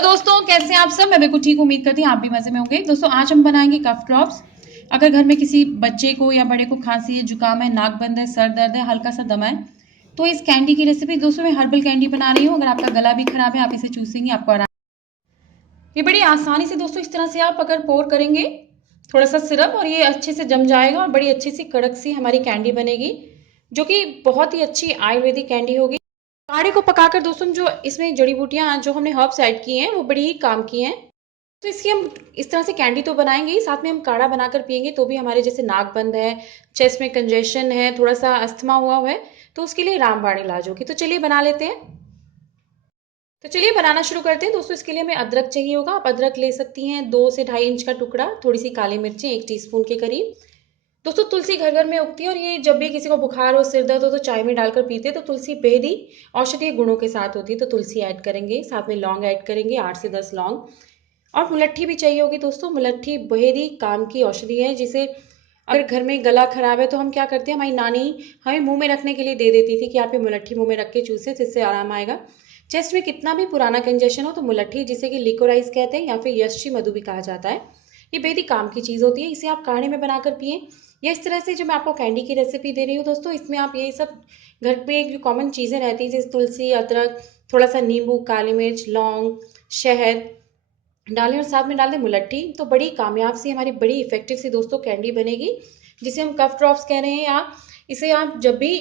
Hello दोस्तों, कैसे हैं आप सब। मैं बिल्कुल ठीक उम्मीद करती हूँ आप भी मजे में होंगे। दोस्तों आज हम बनाएंगे कफ ड्रॉप्स। अगर घर में किसी बच्चे को या बड़े को खांसी है, जुकाम है, नाक बंद है, सर दर्द है, हल्का सा दमा है, तो इस कैंडी की रेसिपी दोस्तों मैं हर्बल कैंडी बना रही हूँ। अगर आपका गला भी खराब है, आप इसे चूसेंगे, आपको आराम। ये बड़ी आसानी से दोस्तों इस तरह से आप अगर पोर करेंगे थोड़ा सा सिरप, और ये अच्छे से जम जाएगा और बड़ी अच्छी सी कड़क सी हमारी कैंडी बनेगी, जो कि बहुत ही अच्छी आयुर्वेदिक कैंडी होगी। काढ़े को पकाकर दोस्तों जो इसमें जड़ी बूटियां जो हमने हर्ब्स ऐड की हैं वो बड़ी ही काम की हैं। तो इसकी हम इस तरह से कैंडी तो बनाएंगे ही, साथ में हम काढ़ा बनाकर पियेंगे तो भी हमारे जैसे नाक बंद है, चेस्ट में कंजेशन है, थोड़ा सा अस्थमा हुआ है, तो उसके लिए रामबाण इलाज होगी। तो चलिए बना लेते हैं। तो चलिए बनाना शुरू करते हैं। दोस्तों इसके लिए हमें अदरक चाहिए होगा। आप अदरक ले सकती हैं 2 से 2.5 इंच का टुकड़ा, थोड़ी सी काली मिर्चें 1 टीस्पून के करीब। दोस्तों तुलसी घर घर में उगती है, और ये जब भी किसी को बुखार हो, सिर दर्द हो, तो चाय में डालकर पीते हैं। तो तुलसी बेहद औषधीय गुणों के साथ होती है, तो तुलसी ऐड करेंगे, साथ में लौंग ऐड करेंगे 8 से 10 लौंग। और मुलट्ठी भी चाहिए होगी दोस्तों। मुलट्ठी बेहद ही काम की औषधि है, जिसे अगर घर में गला खराब है तो हम क्या करते हैं, हमारी नानी हमें मुंह में रखने के लिए दे देती थी कि आप ये मुलट्ठी मुंह में रख के चूसे, जिससे आराम आएगा। चेस्ट में कितना भी पुराना कंजेशन हो तो मुलट्ठी, जिसे कि लिकोराइज कहते हैं या फिर यशी मधु भी कहा जाता है, ये बेहद ही काम की चीज़ होती है। इसे आप काढ़े में बनाकर पिए, या इस तरह से जो मैं आपको कैंडी की रेसिपी दे रही हूँ दोस्तों, इसमें आप ये सब घर पे जो कॉमन चीज़ें रहती हैं, जैसे तुलसी, अदरक, थोड़ा सा नींबू, काली मिर्च, लौंग, शहद डालें, और साथ में डाल दें मुलट्ठी, तो बड़ी कामयाब सी हमारी बड़ी इफेक्टिव सी दोस्तों कैंडी बनेगी, जिसे हम कफ ड्रॉप्स कह रहे हैं। या इसे आप जब भी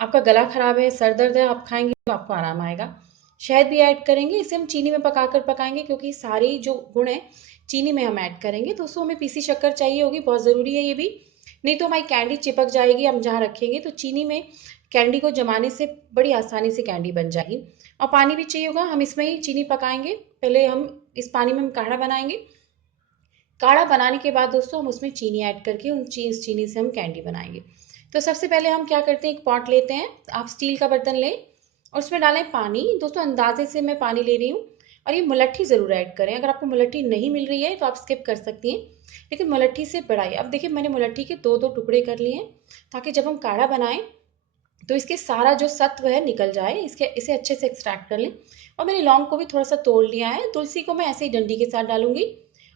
आपका गला खराब है, सर दर्द है, आप खाएंगे तो आपको आराम आएगा। शहद भी ऐड करेंगे। इसे हम चीनी में पकाकर पकाएंगे, क्योंकि सारी जो गुण है चीनी में हम ऐड करेंगे। दोस्तों हमें पीसी शक्कर चाहिए होगी, बहुत ज़रूरी है ये भी, नहीं तो हमारी कैंडी चिपक जाएगी हम जहाँ रखेंगे। तो चीनी में कैंडी को जमाने से बड़ी आसानी से कैंडी बन जाएगी। और पानी भी चाहिए होगा, हम इसमें ही चीनी पकाएंगे। पहले हम इस पानी में हम काढ़ा बनाएंगे। काढ़ा बनाने के बाद दोस्तों हम उसमें चीनी ऐड करके उस चीनी से हम कैंडी बनाएंगे। तो सबसे पहले हम क्या करते हैं, एक पॉट लेते हैं, आप स्टील का बर्तन लें और उसमें डालें पानी। दोस्तों अंदाजे से मैं पानी ले रही हूँ। और ये मुलट्ठी ज़रूर ऐड करें। अगर आपको मुलट्ठी नहीं मिल रही है तो आप स्किप कर सकती हैं, लेकिन मुलट्ठी से बढ़ाइए। अब देखिए मैंने मुलट्ठी के 2-2 टुकड़े कर लिए हैं, ताकि जब हम काढ़ा बनाएं तो इसके सारा जो सत्व है निकल जाए, इसे अच्छे से एक्सट्रैक्ट कर लें। और मैंने लौंग को भी थोड़ा सा तोड़ लिया है। तुलसी को मैं ऐसे ही डंडी के साथ डालूंगी,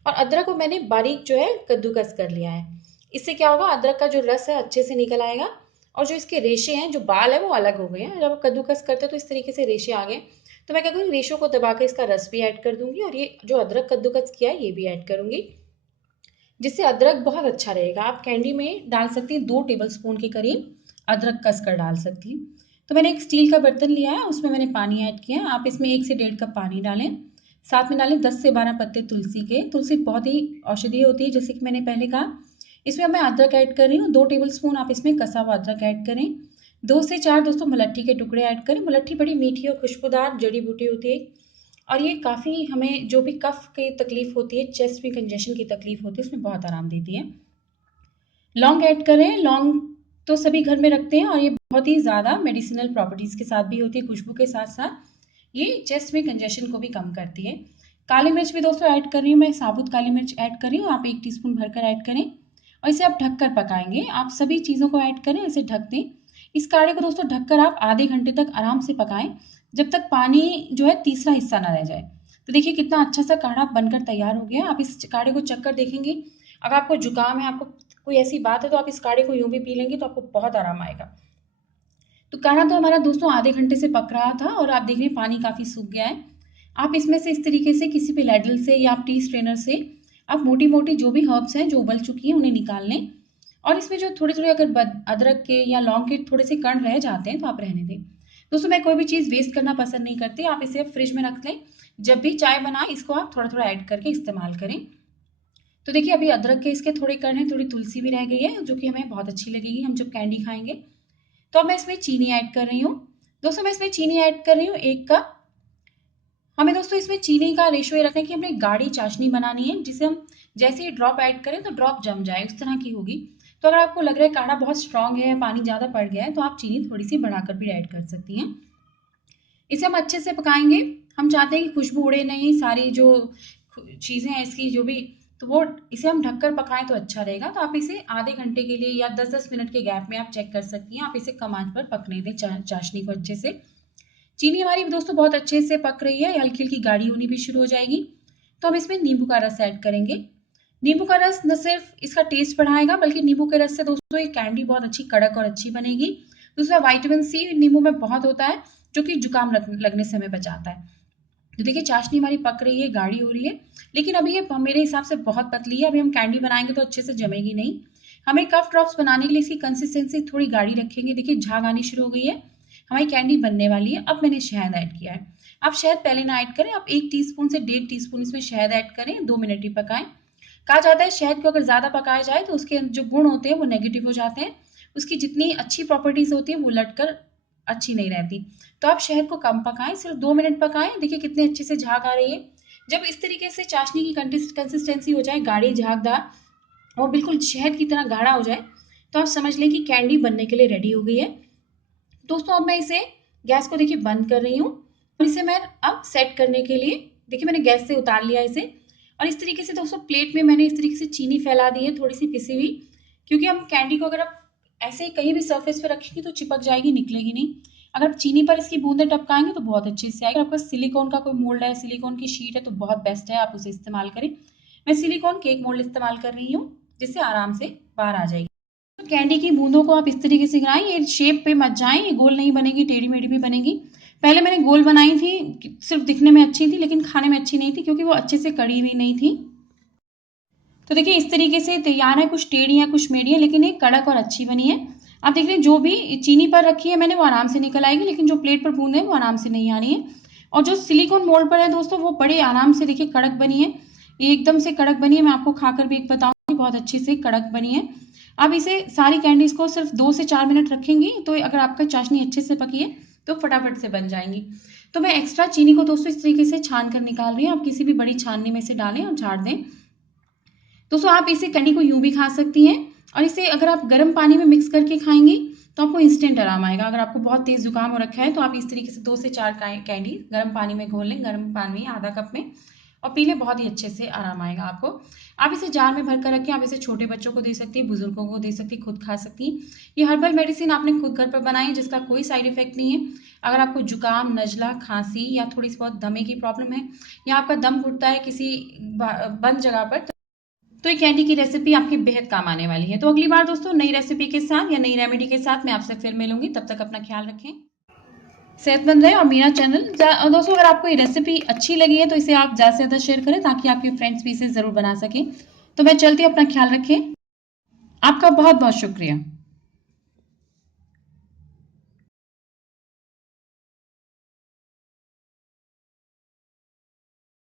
और अदरक को मैंने बारीक जो है कद्दूकस कर लिया है। इससे क्या होगा, अदरक का जो रस है अच्छे से निकल आएगा, और जो इसके रेशे हैं, जो बाल है, वो अलग हो गए हैं। जब आप कद्दूकस करते हैं तो इस तरीके से रेशे आ गए। तो मैं क्या करूँगी, रेशों को दबाकर इसका रस भी ऐड कर दूंगी, और ये जो अदरक कद्दूकस किया है ये भी ऐड करूंगी, जिससे अदरक बहुत अच्छा रहेगा। आप कैंडी में डाल सकती हैं 2 टेबल स्पून के करीब अदरक कस कर डाल सकती हैं। तो मैंने एक स्टील का बर्तन लिया है, उसमें मैंने पानी ऐड किया है। आप इसमें 1 से 1.5 कप पानी डालें। साथ में डालें 10 से 12 पत्ते तुलसी के। तुलसी बहुत ही औषधीय होती है, जैसे कि मैंने पहले कहा। इसमें मैं अदरक ऐड कर रही हूँ 2 टेबल स्पून, आप इसमें कसा हुआ अदरक ऐड करें। 2 से 4 दोस्तों मुलट्ठी के टुकड़े ऐड करें। मुलट्ठी बड़ी मीठी और खुशबूदार जड़ी बूटी होती है, और ये काफ़ी हमें जो भी कफ की तकलीफ होती है, चेस्ट में कंजेशन की तकलीफ होती है, उसमें बहुत आराम देती है। लौंग ऐड करें। लौंग तो सभी घर में रखते हैं, और ये बहुत ही ज़्यादा मेडिसिनल प्रॉपर्टीज़ के साथ भी होती है, खुशबू के साथ साथ ये चेस्ट में कंजेशन को भी कम करती है। काली मिर्च भी दोस्तों ऐड कर रही हूँ, मैं साबुत काली मिर्च ऐड कर रही हूँ, आप 1 टीस्पून भरकर ऐड करें। और इसे आप ढककर पकाएंगे। आप सभी चीज़ों को ऐड करें, इसे ढक दें। इस काढ़े को दोस्तों ढककर आप आधे घंटे तक आराम से पकाएं, जब तक पानी जो है तीसरा हिस्सा ना रह जाए। तो देखिए कितना अच्छा सा काढ़ा बनकर तैयार हो गया। आप इस काढ़े को चखकर देखेंगे, अगर आपको जुकाम है, आपको कोई ऐसी बात है, तो आप इस काढ़े को यूं भी पी लेंगे तो आपको बहुत आराम आएगा। तो काढ़ा तो हमारा दोस्तों आधे घंटे से पक रहा था, और आप देख रहे हैं पानी काफ़ी सूख गया है। आप इसमें से इस तरीके से किसी भी लैडल से या आप टी स्ट्रेनर से आप मोटी मोटी जो भी हर्ब्स हैं जो उबल चुकी हैं उन्हें निकाल लें। और इसमें जो थोड़े थोड़े अगर अदरक के या लौंग के थोड़े से कण रह जाते हैं तो आप रहने दें। दोस्तों मैं कोई भी चीज़ वेस्ट करना पसंद नहीं करती, आप इसे फ्रिज में रख लें। जब भी चाय बनाएं इसको आप थोड़ा थोड़ा ऐड करके इस्तेमाल करें। तो देखिए अभी अदरक के इसके थोड़े कण हैं, थोड़ी तुलसी भी रह गई है, जो कि हमें बहुत अच्छी लगेगी हम जब कैंडी खाएंगे। तो अब मैं इसमें चीनी ऐड कर रही हूँ। दोस्तों मैं इसमें चीनी ऐड कर रही हूँ 1 कप। हमें दोस्तों इसमें चीनी का रेशो ये रखना है कि हमें गाढ़ी चाशनी बनानी है, जिसे हम जैसे ही ड्रॉप ऐड करें तो ड्रॉप जम जाए, उस तरह की होगी। तो अगर आपको लग रहा है काढ़ा बहुत स्ट्रांग है, पानी ज़्यादा पड़ गया है, तो आप चीनी थोड़ी सी बढ़ाकर भी ऐड कर सकती हैं। इसे हम अच्छे से पकाएंगे। हम चाहते हैं कि खुशबू उड़े नहीं, सारी जो चीज़ें हैं इसकी जो भी, तो वो इसे हम ढककर पकाएं तो अच्छा रहेगा। तो आप इसे आधे घंटे के लिए या 10-10 मिनट के गैप में आप चेक कर सकती हैं। आप इसे कम आंच पर पकने दें चाशनी को अच्छे से। चीनी हमारी दोस्तों बहुत अच्छे से पक रही है, हल्की हल्की गाढ़ी होनी भी शुरू हो जाएगी। तो हम इसमें नींबू का रस ऐड करेंगे। नींबू का रस न सिर्फ इसका टेस्ट बढ़ाएगा, बल्कि नींबू के रस से दोस्तों ये कैंडी बहुत अच्छी कड़क और अच्छी बनेगी। दूसरा, विटामिन सी नींबू में बहुत होता है, जो कि जुकाम लगने से हमें बचाता है। तो देखिए चाशनी हमारी पक रही है, गाढ़ी हो रही है, लेकिन अभी ये मेरे हिसाब से बहुत पतली है। अभी हम कैंडी बनाएंगे तो अच्छे से जमेगी नहीं। हमें कफ ड्रॉप्स बनाने के लिए इसकी कंसिस्टेंसी थोड़ी गाढ़ी रखेंगे। देखिए झाग आनी शुरू हो गई है, हमारी कैंडी बनने वाली है। अब मैंने शहद ऐड किया है। आप शहद पहले ना ऐड करें, आप 1 टीस्पून से 1.5 टीस्पून इसमें शहद ऐड करें, 2 मिनट ही पकाएं। कहा जाता है शहद को अगर ज्यादा पकाया जाए तो उसके जो गुण होते हैं वो नेगेटिव हो जाते हैं, उसकी जितनी अच्छी प्रॉपर्टीज होती है वो लटकर अच्छी नहीं रहती। तो आप शहद को कम पकाएं, सिर्फ 2 मिनट पकाएं। देखिए कितने अच्छे से झाग आ रही है। जब इस तरीके से चाशनी की कंसिस्टेंसी हो जाए, गाढ़ी झागदार और बिल्कुल शहद की तरह गाढ़ा हो जाए, तो आप समझ लें कि कैंडी बनने के लिए रेडी हो गई है। दोस्तों अब मैं इसे गैस को देखिए बंद कर रही हूँ और इसे मैं अब सेट करने के लिए देखिए मैंने गैस से उतार लिया इसे। और इस तरीके से दोस्तों प्लेट में मैंने इस तरीके से चीनी फैला दी है, थोड़ी सी पिसी हुई, क्योंकि हम कैंडी को अगर आप ऐसे ही कहीं भी सरफेस पे रखेंगे तो चिपक जाएगी, निकलेगी नहीं। अगर आप चीनी पर इसकी बूंदें टपकाएंगे तो बहुत अच्छे से आएगी। आपका सिलिकॉन का कोई मोल्ड है, सिलिकॉन की शीट है तो बहुत बेस्ट है, आप उसे इस्तेमाल करें। मैं सिलिकॉन केक मोल्ड इस्तेमाल कर रही हूँ, जिससे आराम से बाहर आ जाएगी। तो कैंडी की बूंदों को आप इस तरीके से गिराएं, ये शेप पे मत जाएं, ये गोल नहीं बनेगी, टेढ़ी मेढ़ी भी बनेगी। पहले मैंने गोल बनाई थी, सिर्फ दिखने में अच्छी थी लेकिन खाने में अच्छी नहीं थी, क्योंकि वो अच्छे से कड़ी हुई नहीं थी। तो देखिए इस तरीके से तैयार है, कुछ टेढ़ी है कुछ मेढ़ी है, लेकिन ये कड़क और अच्छी बनी है। आप देख रहे हैं जो भी चीनी पर रखी है मैंने वो आराम से निकल आएगी, लेकिन जो प्लेट पर बूंद है वो आराम से नहीं आ रही है। और जो सिलिकॉन मोल्ड पर है दोस्तों वो बड़े आराम से देखिए कड़क बनी है, ये एकदम से कड़क बनी है। मैं आपको खाकर भी एक बताऊंगी, बहुत अच्छी से कड़क बनी है। अब इसे सारी कैंडीज को सिर्फ 2 से 4 मिनट रखेंगी, तो अगर आपका चाशनी अच्छे से पकी है तो फटाफट से बन जाएंगी। तो मैं एक्स्ट्रा चीनी को दोस्तों इस तरीके से छान कर निकाल रही हूँ। आप किसी भी बड़ी छाननी में से डालें और झाड़ दें। दोस्तों आप इसे कैंडी को यूं भी खा सकती हैं, और इसे अगर आप गर्म पानी में मिक्स करके खाएंगी तो आपको इंस्टेंट आराम आएगा। अगर आपको बहुत तेज जुकाम हो रखा है तो आप इस तरीके से 2 से 4 कैंडी गर्म पानी में घोल लें, गर्म पानी आधा कप में, और पी लें, बहुत ही अच्छे से आराम आएगा आपको। आप इसे जार में भर कर रखें, आप इसे छोटे बच्चों को दे सकती हैं, बुजुर्गों को दे सकती हैं, खुद खा सकती हैं। ये हर्बल मेडिसिन आपने खुद घर पर बनाई है, जिसका कोई साइड इफेक्ट नहीं है। अगर आपको जुकाम, नजला, खांसी या थोड़ी सी बहुत दमे की प्रॉब्लम है, या आपका दम घुटता है किसी बंद जगह पर, तो ये कैंडी की रेसिपी आपकी बेहद काम आने वाली है। तो अगली बार दोस्तों नई रेसिपी के साथ या नई रेमेडी के साथ मैं आपसे फिर मिलूंगी। तब तक अपना ख्याल रखें, सेहतमंद रहें, और मेरा चैनल दोस्तों अगर आपको ये रेसिपी अच्छी लगी है तो इसे आप ज़्यादा से ज़्यादा शेयर करें, ताकि आपके फ्रेंड्स भी इसे ज़रूर बना सकें। तो मैं चलती हूँ, अपना ख्याल रखें। आपका बहुत बहुत शुक्रिया।